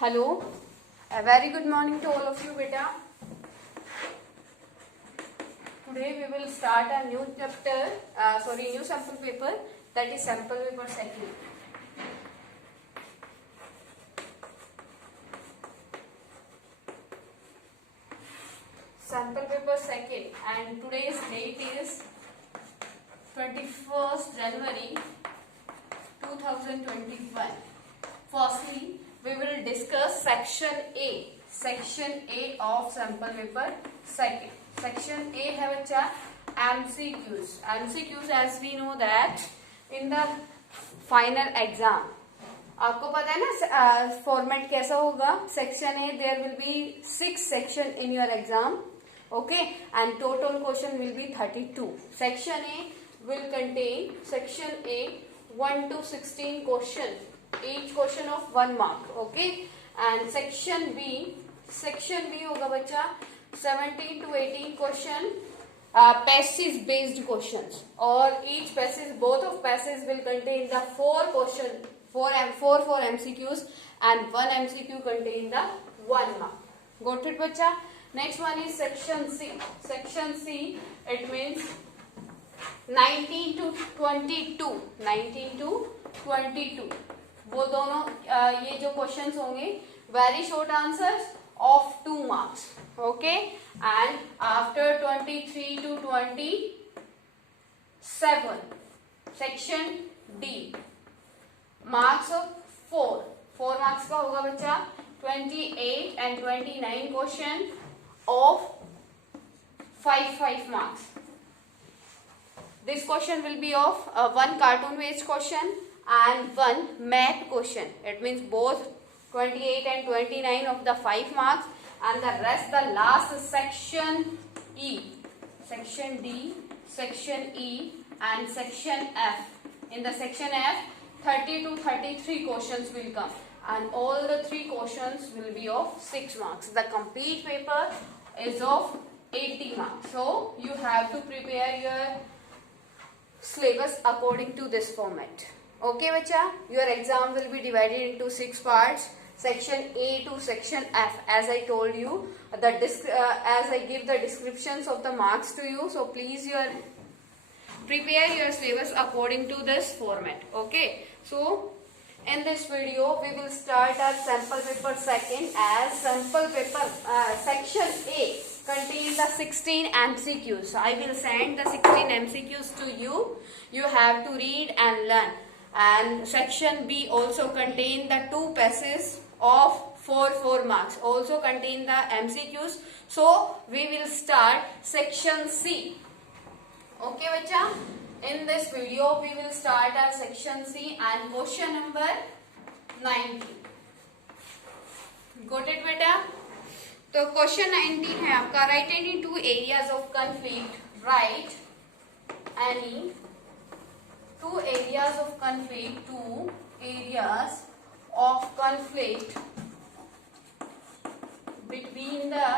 Hello, a very good morning to all of you, beta. Today we will start a new chapter, new sample paper, that is sample paper second. Sample paper second, and today's date is 21st January 2021. Firstly, we will discuss section A of sample paper second. Section A है बच्चा MCQs. MCQs, as we know that in the final exam, आपको पता है ना format कैसा होगा. Section A there will be 6 section in your exam, okay, and total question will be 32. Section A will contain section A 1 to 16 question, each question of 1 mark, okay, and section B होगा बच्चा 17 to 18 question, passage based questions, or each passage, both of passages will contain the 4 question, 4 MCQs, and 1 MCQ contain the 1 mark. Got it बच्चा. Next one is section C. Section C, it means 19 to 22. 19 to 22. वो दोनों ये जो क्वेश्चंस होंगे very short answers of 2 marks. Okay, and after 23 to 27, section D, marks of 4 marks का होगा बच्चा 28 and 29 question of 5 marks. This question will be of 1 cartoon based question and 1 math question. It means both 28 and 29 of the 5 marks, and the rest, the last section E, section D, section E, and section F. In the section F, 30 to 33 questions will come, and all the 3 questions will be of 6 marks. The complete paper is of 80 marks. So you have to prepare your syllabus according to this format. Okay, bacha, your exam will be divided into 6 parts. Section A to section F, as I told you, as I give the descriptions of the marks to you, so please prepare your syllabus according to this format. Okay, so in this video we will start our sample paper second, as sample paper section A contains the 16 MCQs. So I will send the 16 MCQs to you. You have to read and learn. And section B also contain the 2 passages of 4 marks, also contain the MCQs. So we will start section C. Okay bacha, in this video we will start our section C and question number 19. Got it beta? तो क्वेश्चन 19 है आपका, right any 2 areas of conflict. Write any 2 areas of conflict, 2 areas of conflict between the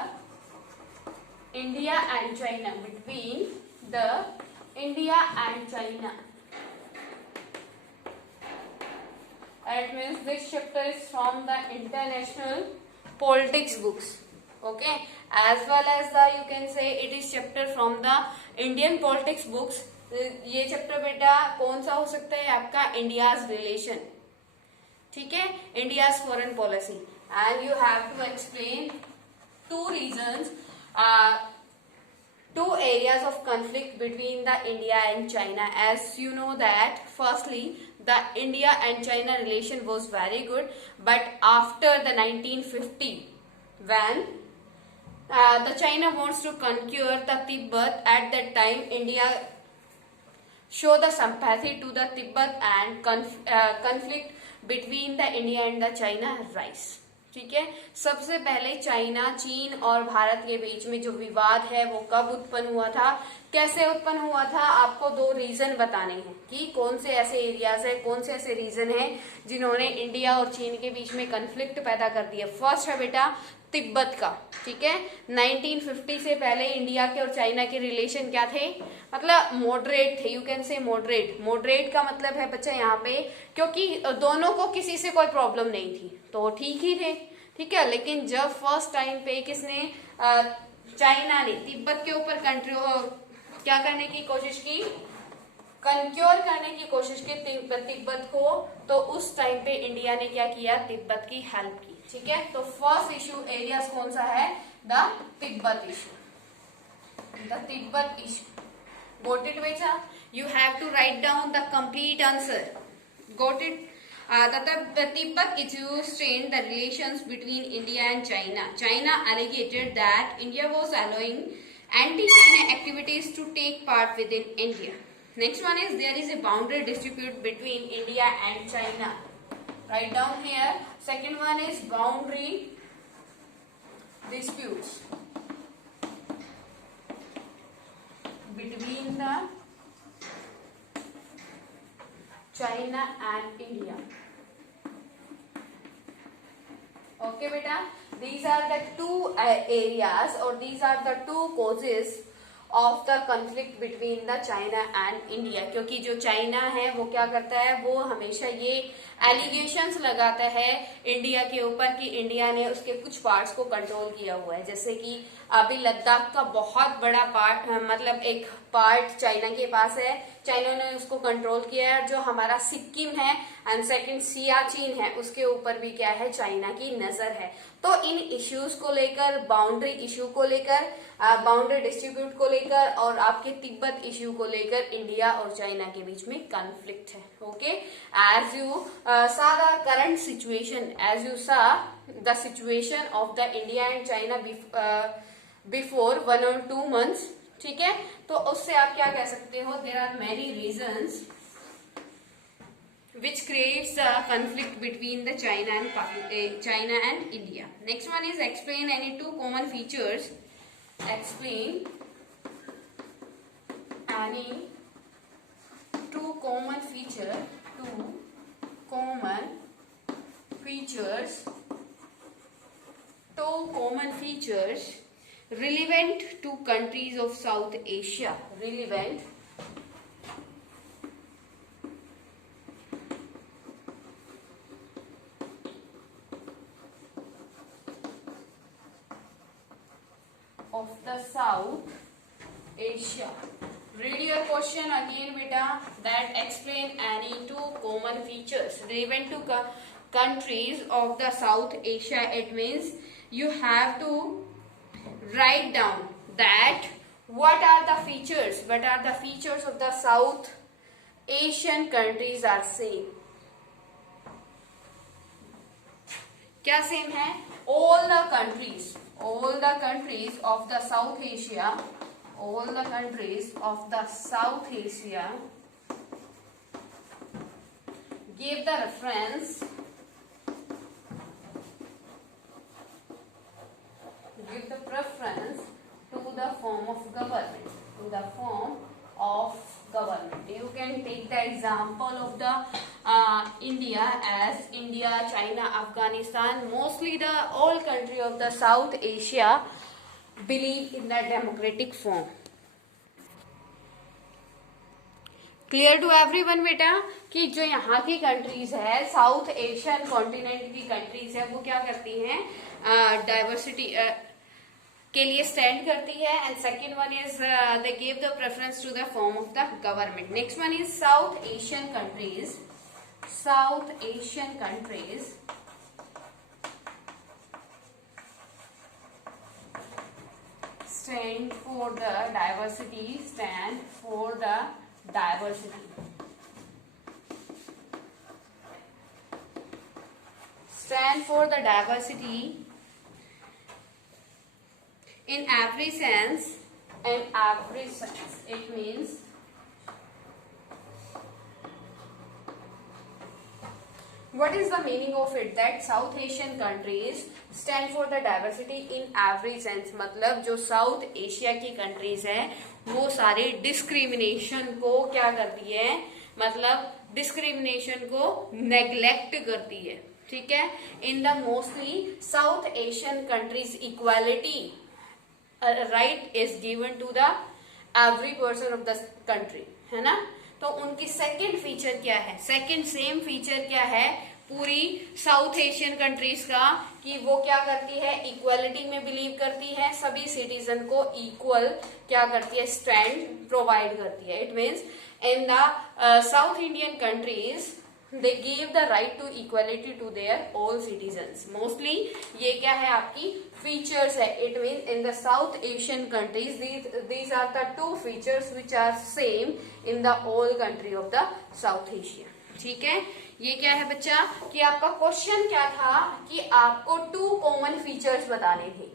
India and China, between the India and China. It means this chapter is from the international politics books, okay, as well as the, you can say it is chapter from the Indian politics books. ये चैप्टर बेटा कौन सा हो सकता है आपका, India's relation, ठीक है, India's foreign policy, and you have to explain 2 reasons, 2 areas of conflict between the India and China. As you know that firstly the India and China relation was very good, but after the 1950, when the China wants to conquer the Tibet, at that time India show the sympathy to the Tibet, and conflict between the India and the China rise. ठीक है, सबसे पहले चीन और भारत के बीच में जो विवाद है वो कब उत्पन्न हुआ था, कैसे उत्पन्न हुआ था, आपको 2 रीजन बताने हैं कि कौन से ऐसे एरियाज है, कौन से ऐसे रीजन है जिन्होंने इंडिया और चीन के बीच में कन्फ्लिक्ट पैदा कर दिया. फर्स्ट है बेटा तिब्बत का, ठीक है. 1950 से पहले इंडिया के और चाइना के रिलेशन क्या थे, मतलब मॉडरेट थे, यू कैन से मॉडरेट का मतलब है बच्चा यहाँ पे, क्योंकि दोनों को किसी से कोई प्रॉब्लम नहीं थी तो ठीक ही थे. ठीक है। लेकिन जब फर्स्ट टाइम पे किसने, चाइना ने तिब्बत के ऊपर क्या करने की कोशिश की, कंक्योर करने की कोशिश की तिब्बत को, तो उस टाइम पे इंडिया ने क्या किया, तिब्बत की हेल्प की। ठीक है, तो फर्स्ट इशू एरियाज कौन सा है, द Tibet issue, the Tibet issue. Got it, बेटा? You have to write down the complete answer. Got it? The Tibet issue strained the relations between India and China. China alleged that India was allowing anti-China activities to take part within India. Next one is there is a boundary dispute between India and China. Write down here. Second one is boundary disputes between the China and India. Okay, beta. These are the two areas, or these are the two causes of the conflict between the China and India. क्योंकि जो चाइना है वो क्या करता है, वो हमेशा ये एलिगेशंस लगाता है इंडिया के ऊपर कि इंडिया ने उसके कुछ पार्ट्स को कंट्रोल किया हुआ है। जैसे कि अभी लद्दाख का बहुत बड़ा पार्ट, मतलब एक पार्ट चाइना के पास है, चाइना ने उसको कंट्रोल किया है। जो हमारा सिक्किम है एंड सेकंड सियाचिन है, उसके ऊपर भी क्या है, चाइना की नजर है। तो इन इश्यूज को लेकर, बाउंड्री इश्यू को लेकर, बाउंड्री डिस्ट्रीब्यूट को लेकर और आपके तिब्बत इश्यू को लेकर इंडिया और चाइना के बीच में कॉन्फ्लिक्ट है। Okay, as you saw the current situation, as you saw the situation of the India and China before 1 or 2 months, ठीक है, तो उससे आप क्या कह सकते हो, there are many reasons which creates a conflict between the China and India. Next one is explain any two common features. Explain any two common features relevant to countries of South Asia. Relevant of the South Asia. Read your question again, beta. That explain any two common features relevant to countries of the South Asia. It means you have to write down that what are the features of the South Asian countries are same. क्या सेम है? all the countries of the South Asia, give the reference to the form of government, You can take the example of the India as India, China, Afghanistan. Mostly the all country of the South Asia believe in the democratic form. Clear to everyone बेटा कि जो यहाँ की countries है, South Asian continent की countries है, वो क्या करती हैं, डाइवर्सिटी के लिए स्टैंड करती है। And second one is they give the preference to the form of the government. Next one is South Asian countries stand for the diversity, stand for the diversity in every sense. It means what is the meaning of it? That South Asian countries stand for the diversity in every sense. मतलब जो south Asia की कंट्रीज हैं वो सारे डिस्क्रिमिनेशन को क्या करती है, मतलब डिस्क्रिमिनेशन को नेग्लेक्ट करती है। ठीक है, in the mostly South Asian countries equality right is given to the every person of the country, है ना। तो उनकी सेकंड फीचर क्या है, सेकंड सेम फीचर क्या है, पूरी साउथ एशियन कंट्रीज का कि वो क्या करती है, इक्वालिटी में बिलीव करती है, सभी सिटीजन को इक्वल क्या करती है, स्टैंड प्रोवाइड करती है. It means in the south Indian countries they give the right to equality to their all citizens. Mostly ये क्या है, आपकी features है. It means in the South Asian countries these are the two features which are same in the all country of the South Asia. ठीक है, ये क्या है बच्चा कि आपका क्वेश्चन क्या था कि आपको टू कॉमन फीचर्स बताने थे.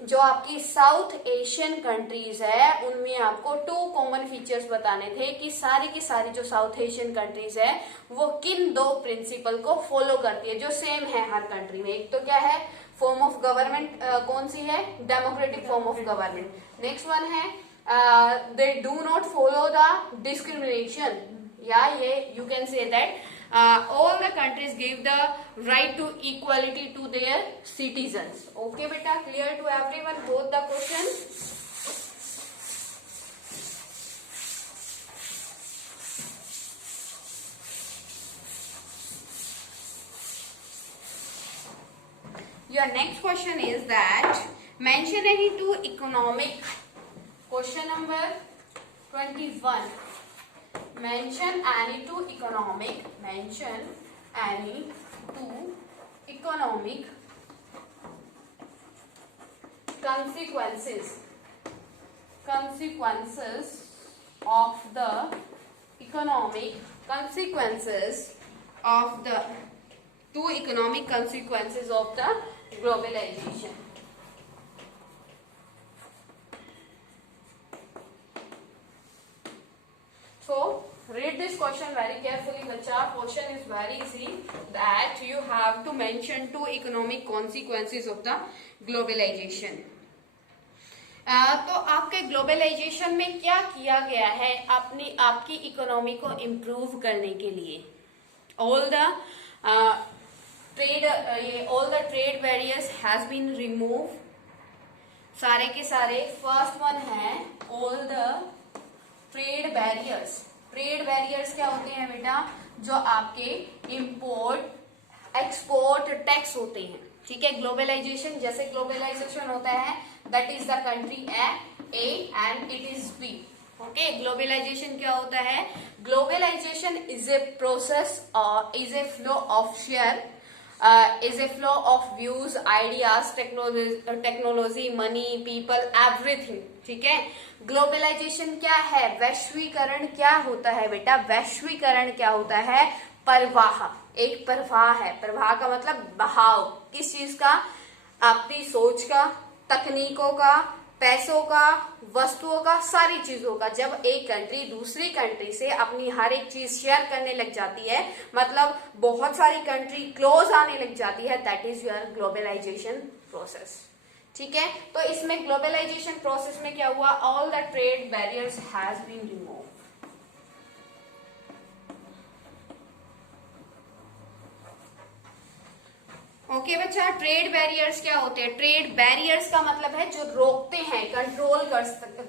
जो आपकी साउथ एशियन कंट्रीज है उनमें आपको टू कॉमन फीचर्स बताने थे कि सारी की सारी जो साउथ एशियन कंट्रीज है वो किन दो प्रिंसिपल को फॉलो करती है जो सेम है हर कंट्री में. एक तो क्या है, फॉर्म ऑफ गवर्नमेंट कौन सी है, democratic form of government. Next one है they do not follow the discrimination, या ये you can say that all the countries give the right to equality to their citizens. Okay beta, clear to everyone both the questions? Your next question is that mention any two economic, question number 21. Mention any two economic consequences of the economic consequences of the two economic consequences of the globalization. So read this question very carefully bacha. Question is very easy that you have to mention two economic consequences of the globalization. तो आपके ग्लोबलाइजेशन में क्या किया गया है अपनी आपकी इकोनॉमी को इम्प्रूव करने के लिए. All the trade barriers has been remove, सारे के सारे. फर्स्ट वन है all the trade barriers. Trade barriers क्या होते हैं बेटा, जो आपके इंपोर्ट एक्सपोर्ट टैक्स होते हैं. ठीक है, ग्लोबलाइजेशन जैसे ग्लोबलाइजेशन होता है that is the country A and it is B. Okay, globalization क्या होता है, globalization is a process is a flow of share is a flow of views, ideas, technology, money, people, everything. ठीक है, ग्लोबलाइजेशन क्या है, वैश्वीकरण क्या होता है बेटा, वैश्वीकरण क्या होता है, प्रवाह. एक प्रवाह है, प्रवाह का मतलब बहाव, किस चीज का, अपनी सोच का, तकनीकों का, पैसों का, वस्तुओं का, सारी चीजों का. जब एक कंट्री दूसरी कंट्री से अपनी हर एक चीज शेयर करने लग जाती है, मतलब बहुत सारी कंट्री क्लोज आने लग जाती है, that is your globalization process. ठीक है, तो इसमें ग्लोबलाइजेशन प्रोसेस में क्या हुआ, all the trade barriers has been remove. Okay बच्चा, ट्रेड बैरियर्स क्या होते हैं, ट्रेड बैरियर्स का मतलब है जो रोकते हैं, कंट्रोल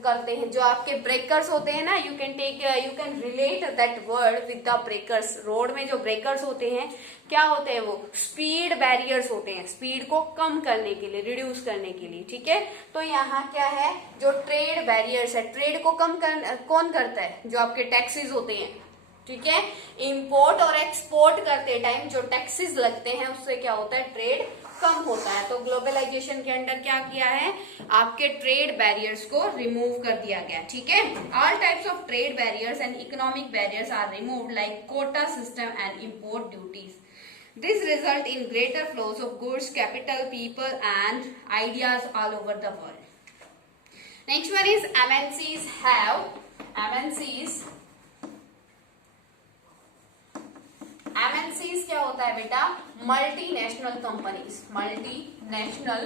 करते हैं, जो आपके ब्रेकर्स होते हैं ना, you can relate that word with the breakers. Road में जो ब्रेकर्स होते हैं क्या होते हैं, वो स्पीड बैरियर्स होते हैं, स्पीड को कम करने के लिए, रिड्यूस करने के लिए. ठीक है, तो यहाँ क्या है, जो ट्रेड बैरियर्स है, ट्रेड को कम कौन करता है, जो आपके टैक्सेस होते हैं. ठीक है, इंपोर्ट और एक्सपोर्ट करते टाइम जो टैक्सेस लगते हैं उससे क्या होता है, ट्रेड कम होता है. तो ग्लोबलाइजेशन के अंडर क्या किया है, आपके ट्रेड बैरियर्स को रिमूव कर दिया गया. ठीक है, all types of trade barriers and economic barriers are removed like quota system and import duties. This result in greater flows of goods, capital, people and ideas all over the world. Next one is MNCs क्या होता है बेटा, multinational companies. Multinational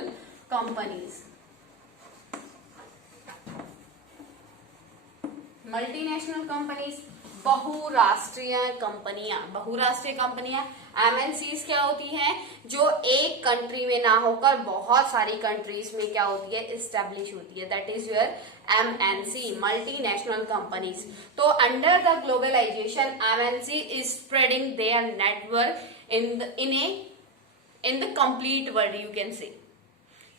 companies बहुराष्ट्रीय कंपनियां. MNCs क्या होती हैं, जो एक कंट्री में ना होकर बहुत सारी कंट्रीज में क्या होती है, एस्टेब्लिश होती है, that is your MNC, multinational companies. तो under the globalization MNC is spreading their network in the complete world you can say.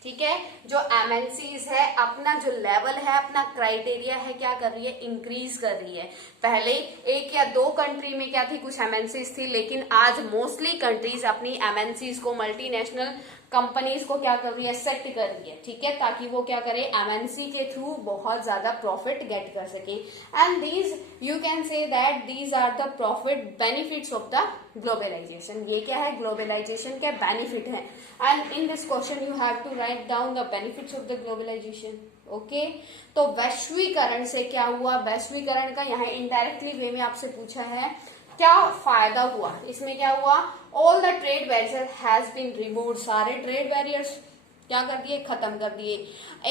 ठीक है, जो MNCs है अपना जो लेवल है, अपना क्राइटेरिया है, क्या कर रही है, इंक्रीज कर रही है. पहले एक या दो कंट्री में क्या थी, कुछ MNCs थी, लेकिन आज मोस्टली कंट्रीज अपनी MNCs को, मल्टीनेशनल कंपनीज को क्या कर रही है, सेट कर रही है. ठीक है, ताकि वो क्या करे, MNC के थ्रू बहुत ज्यादा प्रॉफिट गेट कर सके. And these you can say that these are the profit benefits of the globalization. ये क्या है, ग्लोबलाइजेशन के बेनिफिट है. And in this question you have to write down the benefits of the globalization. Okay, तो वैश्वीकरण से क्या हुआ, वैश्वीकरण का यहाँ इनडायरेक्टली वे में आपसे पूछा है, क्या फायदा हुआ. इसमें क्या हुआ, all the trade barrier has been removed. सारे ट्रेड बैरियर्स क्या कर दिए, खत्म कर दिए.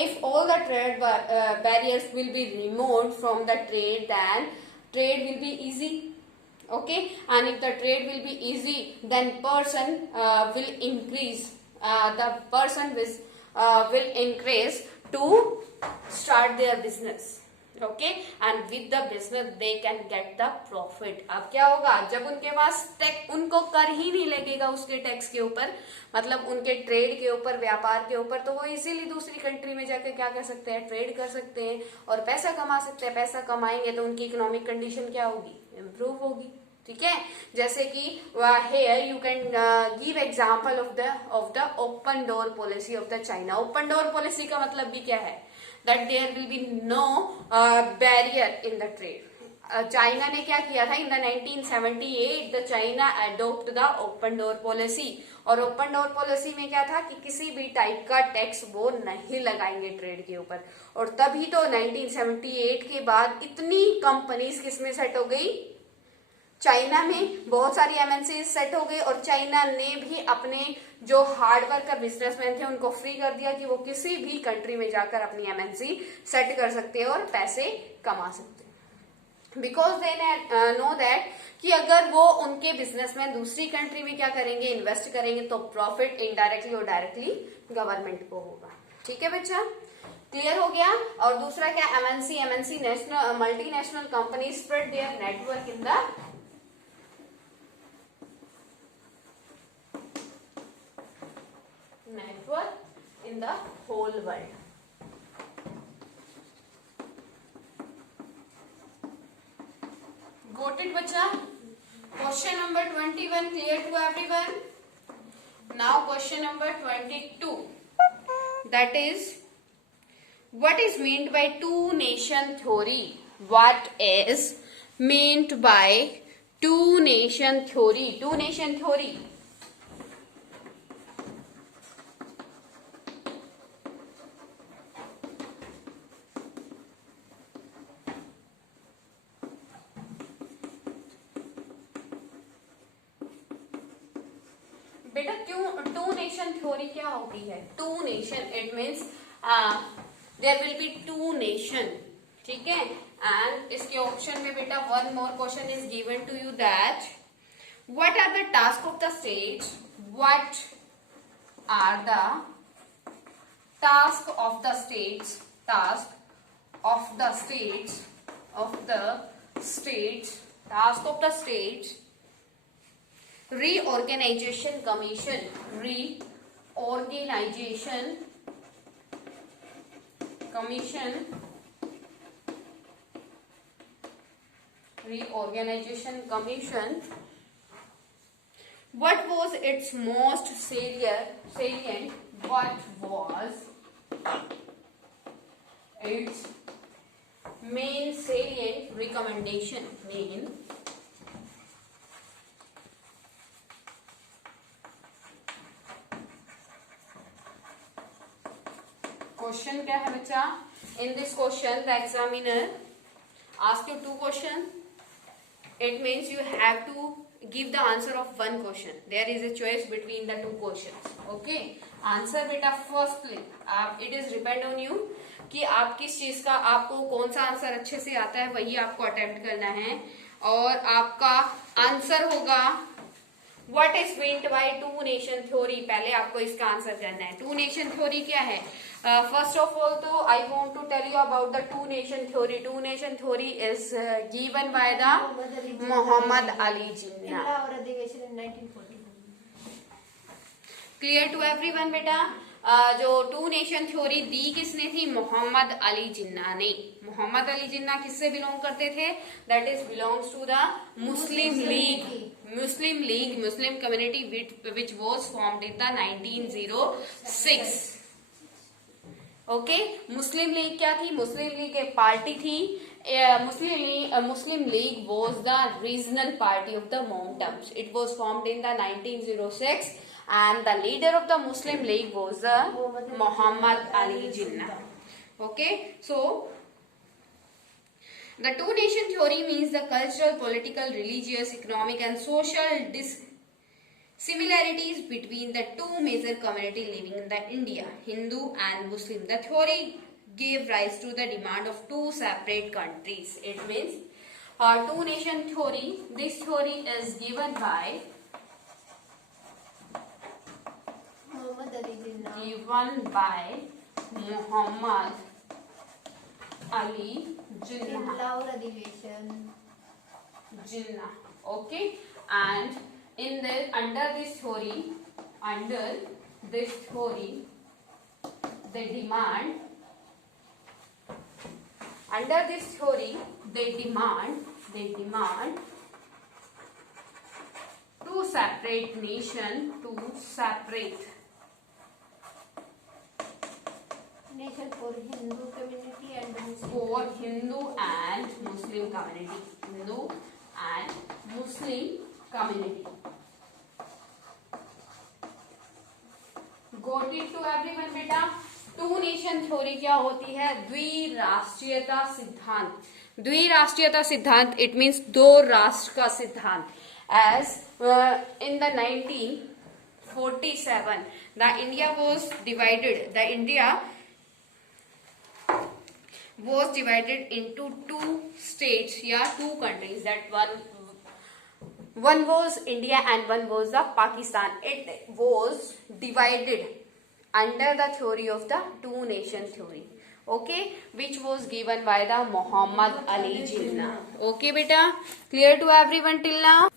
If all the trade barriers will be removed from the trade, then trade will be easy. Okay, and if the trade will be easy, then person will increase. The person will increase to start their business. Okay, and with the business they can get the profit. अब क्या होगा, जब उनके पास टैक्स, उनको कर ही नहीं लगेगा उसके टैक्स के ऊपर, मतलब उनके ट्रेड के ऊपर, व्यापार के ऊपर, तो वो इजीली दूसरी कंट्री में जाकर क्या कर सकते हैं, ट्रेड कर सकते हैं और पैसा कमा सकते हैं. पैसा कमाएंगे तो उनकी इकोनॉमिक कंडीशन क्या होगी, इम्प्रूव होगी. ठीक है, जैसे कि here you can give example of the open door policy of the China. Open door policy का मतलब भी क्या है, that there will be no barrier in the trade. China ने क्या किया था, in the 1978 the China adopt the open door policy. और ओपन डोर पॉलिसी में क्या था कि किसी भी टाइप का टैक्स वो नहीं लगाएंगे ट्रेड के ऊपर. और तभी तो 1978 के बाद इतनी कंपनीज किसमें सेट हो गई, चाइना में. बहुत सारी MNCs सेट हो गई और चाइना ने भी अपने जो हार्डवर्क का बिजनेसमैन थे उनको फ्री कर दिया कि वो किसी भी कंट्री में जाकर अपनी MNC सेट कर सकते हैं और पैसे कमा सकते हैं. बिकॉज दे नो दैट कि अगर वो उनके बिजनेसमैन दूसरी कंट्री में क्या करेंगे, इन्वेस्ट करेंगे, तो प्रॉफिट इनडायरेक्टली और डायरेक्टली गवर्नमेंट को होगा. ठीक है बच्चा, क्लियर हो गया. और दूसरा क्या, MNC national multinational company spread their network in the network in the whole world. Got it बच्चा. Question number 21 clear to everyone. Now question number 22. That is, what is meant by two nation theory? What is meant by two nation theory? Two nation theory. बेटा क्यों to nation theory क्या होती है, two nation it means there will be two nation. ठीक है, and इसके option में बेटा one more question is given to you that what are the task of the states, what are the task of the states, task of the states, of the states, task of the states. Reorganization Commission, Reorganization Commission, Reorganization Commission. What was its most salient? What was its main salient recommendation? Main question क्या है बच्चा, in this question the examiner ask you two question. It means you have to give the answer of one question. There is a choice between the two question. Okay, answer बेटा firstly आप, it is depend on you कि आप किस चीज का, आपको कौन सा आंसर अच्छे से आता है वही आपको अटेम्प्ट करना है. और आपका आंसर होगा what is meant by two nation theory. पहले आपको इसका आंसर करना है. टू नेशन थ्योरी क्या है, फर्स्ट ऑफ ऑल तो I want to tell you about the two nation theory. Two nation theory is given by the Mohammad Ali Jinnah. Clear to everyone बेटा? जो टू नेशन थ्योरी दी किसने थी? मोहम्मद अली जिन्ना ने। मोहम्मद अली जिन्ना किससे बिलोंग करते थे? That is belongs to the Muslim League, Muslim community which was formed in the 1906। Okay, Muslim League क्या थी? मुस्लिम लीग एक पार्टी थी। Muslim League was the regional party of the Mohammedans. It was formed in the 1906 and the leader of the Muslim League was Muhammad Ali Jinnah. Okay, so the two nation theory means the cultural, political, religious, economic and social similarities between the two major communities living in the India, Hindu and Muslim. The theory gave rise to the demand of two separate countries. It means two nation theory. This theory is given by Muhammad Ali Jinnah. Okay, and under this theory, they demand two separate nation, for Hindu community and Muslim. For Hindu and Muslim community. Hindu and Muslim community. Got it to everyone बेटा? To nation theory क्या होती है? द्विराष्ट्रीयता सिद्धांत. द्विराष्ट्रीयता सिद्धांत it means दो राष्ट्र का सिद्धांत. As in the 1947 the India was divided into two states, two countries. That one was India and one was the Pakistan. It was divided under the theory of the two nation theory. Okay, which was given by the Muhammad Ali Jinnah. Okay beta, clear to everyone till now?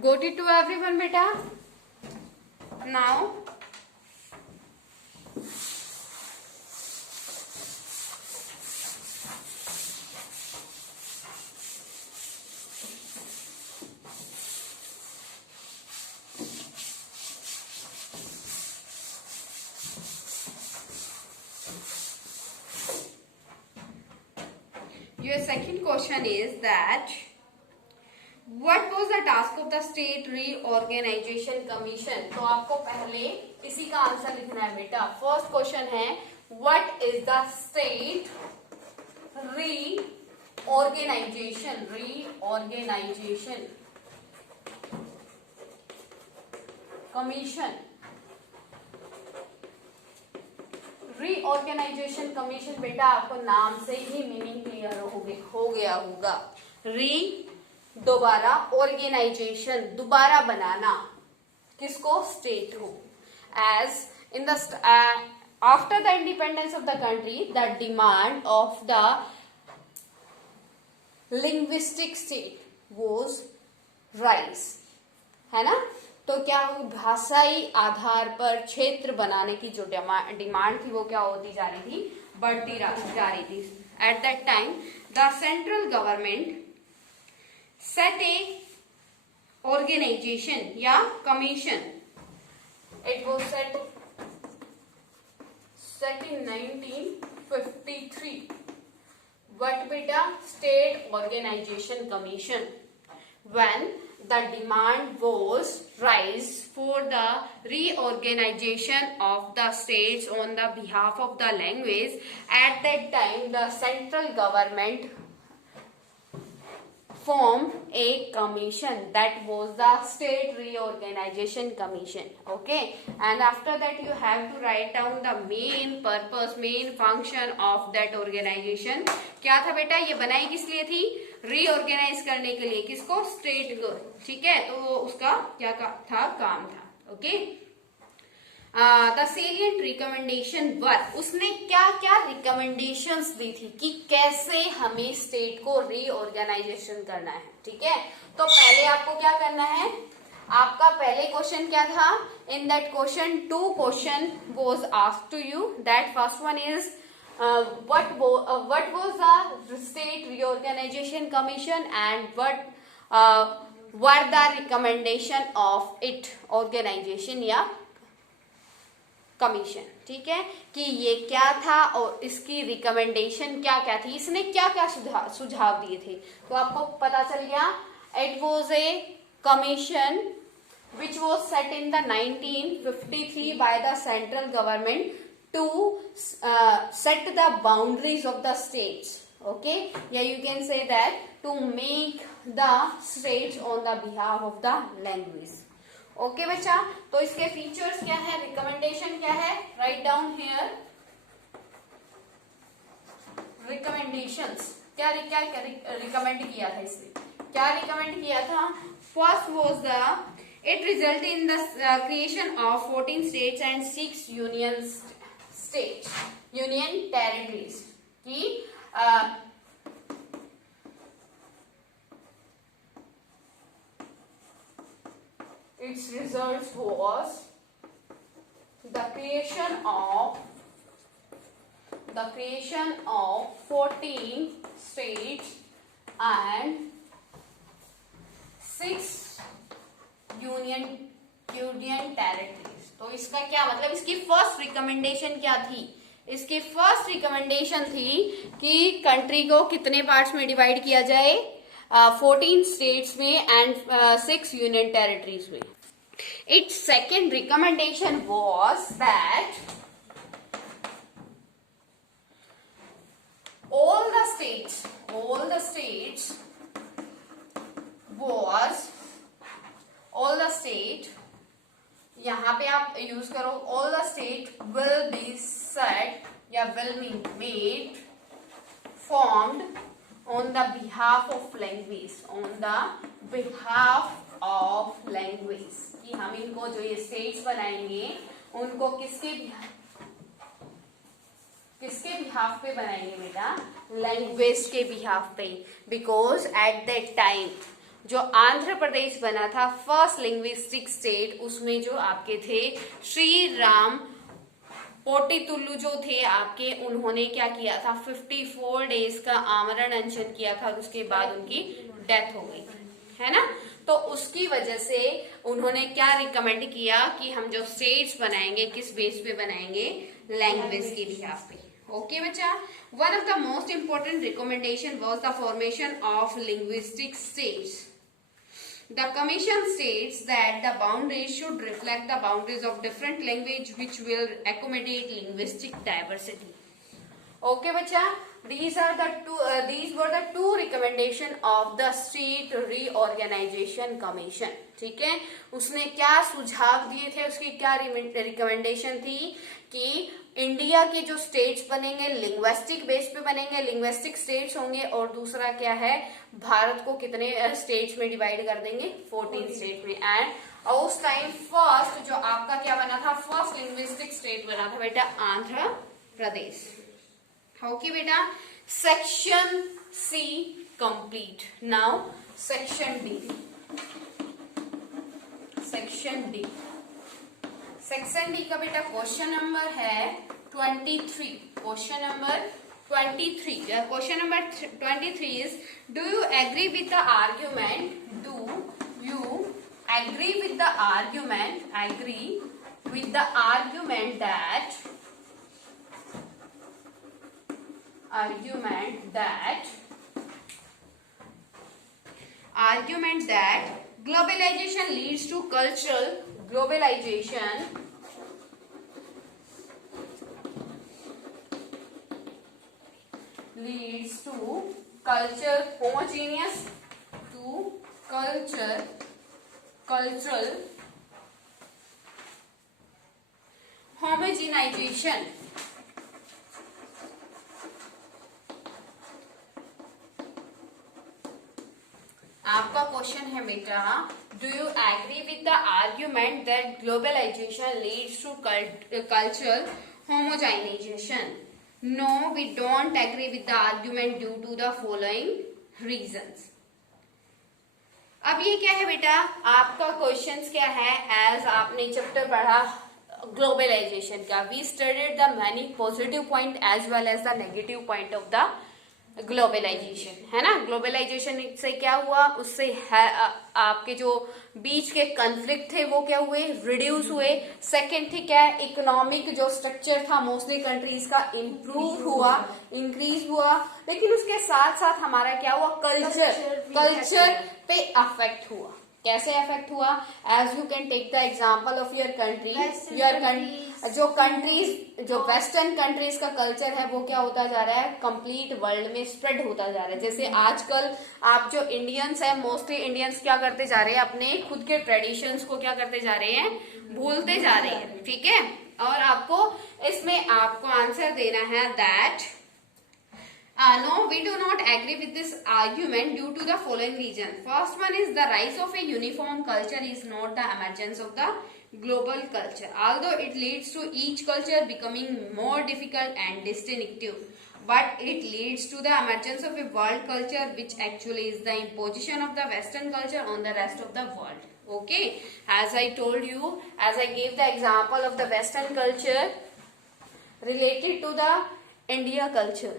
Got it to everyone beta? Now your second question is that what was the task of the State Reorganization Commission? तो आपको पहले इसी का आंसर लिखना है बेटा. First question है what is the State Reorganization Commission. Reorganization commission बेटा आपको नाम से ही मीनिंग क्लियर हो गया होगा. दोबारा, ऑर्गेनाइजेशन दोबारा बनाना, किसको? स्टेट को. As in the after the independence of the country the demand of the linguistic state was rise, है ना. तो क्या हुई? भाषाई आधार पर क्षेत्र बनाने की जो डिमांड थी वो क्या होती जा रही थी? बढ़ती जा रही थी. At that time the central government set a organization commission. It was set in 1953. What beta? State Organization Commission. When the demand was raised for the reorganization of the states on the behalf of the language, at that time the central government formed a commission. That was the State Reorganization Commission. Okay, and after that you have to write down the main purpose, main function of that organization. क्या था बेटा? ये बनाई किस लिए थी? रीऑर्गेनाइज करने के लिए. किसको? स्टेट को. ठीक है, तो उसका क्या था? काम था. ओके, द सेलिएंट रिकमेंडेशन वर, उसने क्या क्या रिकमेंडेशंस दी थी कि कैसे हमें स्टेट को रीऑर्गेनाइजेशन करना है. ठीक है, तो पहले आपको क्या करना है? आपका पहले क्वेश्चन क्या था? In that question 2 question was asked to you. That first one is what was the state reorganization commission and what were the recommendation of it organization या कमीशन. ठीक है, कि ये क्या था और इसकी रिकमेंडेशन क्या क्या थी, इसने क्या क्या सुझाव दिए थे. तो आपको पता चल गया. It was a commission which was set in the 1953 by the central government to set the boundaries of the states. Okay, yeah, you can say that to make the states on the behalf of the language. Okay बच्चा, तो इसके फीचर्स क्या है, रिकमेंडेशन क्या है, write down here. Recommendations क्या रिकमेंड किया था, इसने क्या रिकमेंड किया था. First was the it resulted in the creation of 14 states and 6 union territories. कि its results was the creation of 14 states and 6 union territories. तो इसका क्या मतलब, इसकी फर्स्ट रिकमेंडेशन क्या थी? इसकी फर्स्ट रिकमेंडेशन थी कि कंट्री को कितने पार्ट्स में डिवाइड किया जाए, 14 स्टेट्स में एंड 6 यूनियन टेरिटरीज में. It's second recommendation was that all the states all the state, यहाँ पे आप यूज करो all the state will be set या will be made formed on the behalf of language, कि हम इनको जो ये states बनाएंगे उनको किसके बिहाफ पे बनाएंगे बेटा, लैंग्वेज के बिहाफ पे. बिकॉज एट दैट टाइम जो आंध्र प्रदेश बना था फर्स्ट लिंग्विस्टिक स्टेट, उसमें जो आपके थे श्री राम पोटितुल्लु जो थे आपके, उन्होंने क्या किया था, 54 डेज का आमरण अनशन किया था और उसके बाद उनकी डेथ हो गई, है ना. तो उसकी वजह से उन्होंने क्या रिकमेंड किया कि हम जो स्टेट्स बनाएंगे किस बेस पे बनाएंगे, लैंग्वेज के बिहाफ पे. ओके बच्चा, one of the most important recommendation was the formation of linguistic states. The commission states that the boundaries should reflect the boundaries of different language which will accommodate linguistic diversity. Okay बच्चा, these were the two recommendation of the state reorganization commission. ठीक है, उसने क्या सुझाव दिए थे, उसकी क्या रिकमेंडेशन थी कि इंडिया के जो स्टेट्स बनेंगे लिंग्विस्टिक बेस पे बनेंगे, लिंग्विस्टिक स्टेट्स होंगे, और दूसरा क्या है, भारत को कितने स्टेट्स में डिवाइड कर देंगे, 14 स्टेट में. एंड उस टाइम फर्स्ट जो आपका क्या बना था, फर्स्ट लिंग्विस्टिक स्टेट बना था बेटा आंध्र प्रदेश. ओके बेटा, section C complete. Now section D. Section D का बेटा क्वेश्चन नंबर है 23. Question number 23. Question number 23 is, do you agree with the argument, that globalization leads to cultural homogenization. आपका question है बेटा, do you agree with the argument that globalization leads to cultural homogenization? No, we don't agree with the argument due to the following reasons. अब ये क्या है बेटा, आपका क्वेश्चंस क्या है, एज आपने चैप्टर पढ़ा ग्लोबलाइजेशन का, we studied the many positive point as well as the negative point of the globalization, है ना। ग्लोबलाइजेशन से क्या हुआ, उससे आपके जो बीच के कन्फ्लिक्ट थे वो क्या हुए, रिड्यूस हुए। सेकेंड थी क्या, इकोनॉमिक जो स्ट्रक्चर था मोस्टली कंट्रीज का इम्प्रूव हुआ, इंक्रीज हुआ। लेकिन उसके साथ साथ हमारा क्या हुआ, कल्चर पे अफेक्ट हुआ। कैसे अफेक्ट हुआ, as you can take the example of your country, जो कंट्रीज, जो वेस्टर्न कंट्रीज का कल्चर है वो क्या होता जा रहा है, कंप्लीट वर्ल्ड में स्प्रेड होता जा रहा है। जैसे आजकल आप जो इंडियंस है, मोस्टली इंडियंस क्या करते जा रहे हैं, अपने खुद के ट्रेडिशंस को क्या करते जा रहे हैं, भूलते जा रहे हैं, ठीक है। और आपको इसमें आपको आंसर देना है that no, we do not agree with this argument due to the following reason. First one is the rise of a uniform culture is not the emergence of the global culture, although it leads to each culture becoming more difficult and distinctive, but it leads to the emergence of a world culture which actually is the imposition of the Western culture on the rest of the world. Okay, as I told you, as I gave the example of the Western culture related to the India culture.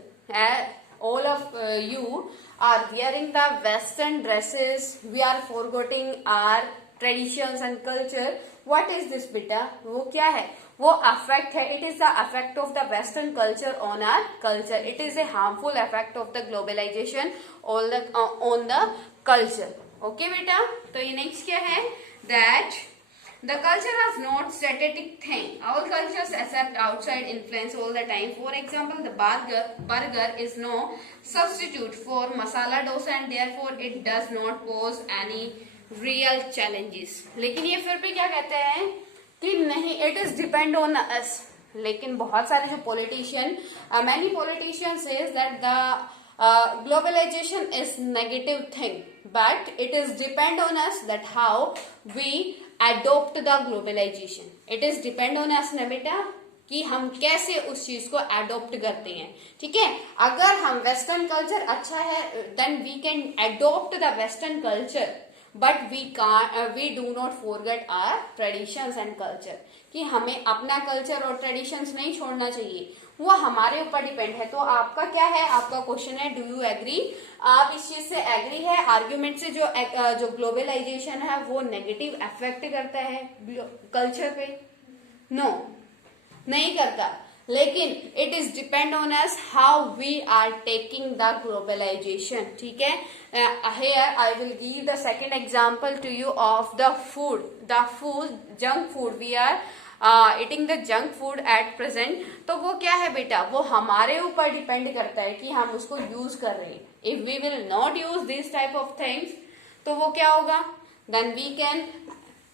All of you are wearing the Western dresses. We are forgetting our traditions and culture. What is this beta? वो क्या है, वो affect है. It is the effect of the Western culture on our culture. It is a harmful effect of the globalization on the culture. Okay बेटा, तो ये next क्या है, that the culture is not static thing. All cultures accept outside influence all the time. For example, the burger is no substitute for masala dosa and therefore it does not pose any real challenges. लेकिन ये फिर भी क्या कहते हैं कि नहीं, it is depend on us. लेकिन बहुत सारे जो politician, many politicians says that the globalization is negative thing, but it is depend on us that how we adopt the globalization. It is depend on us ना बेटा, कि हम कैसे उस चीज को अडोप्ट करते हैं, ठीक है। अगर हम वेस्टर्न कल्चर अच्छा है, then we can adopt the western culture, but we do not forget our traditions and culture, कि हमें अपना कल्चर और ट्रेडिशंस नहीं छोड़ना चाहिए, वो हमारे ऊपर डिपेंड है। तो आपका क्या है, आपका क्वेश्चन है डू यू एग्री, आप इस चीज से एग्री है आर्ग्यूमेंट से, जो ग्लोबलाइजेशन है वो नेगेटिव इफेक्ट करता है कल्चर पे? नो, नहीं करता, लेकिन it is depend on us how we are taking the globalization, ठीक है। Here I will give the second example to you of the food, junk food, we are eating the junk food at present. तो वो क्या है बेटा, वो हमारे ऊपर डिपेंड करता है कि हम उसको यूज कर रहे हैं। If we will not use this type of things, तो वो क्या होगा, then we can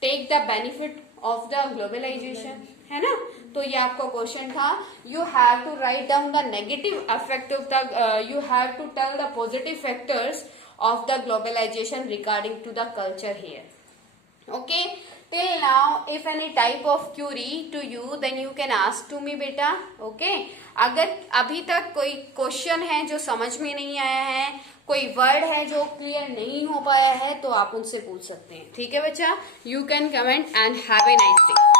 take the benefit of the globalization, है ना। तो ये आपका क्वेश्चन था, you have to write down the negative effect of the, you have to tell the positive factors of the globalization regarding to the culture here. Okay, till now if any type of query to you then you can ask to me beta. Okay, अगर अभी तक कोई क्वेश्चन है जो समझ में नहीं आया है, कोई वर्ड है जो क्लियर नहीं हो पाया है, तो आप उनसे पूछ सकते हैं, ठीक है बच्चा। You can comment and have a nice day.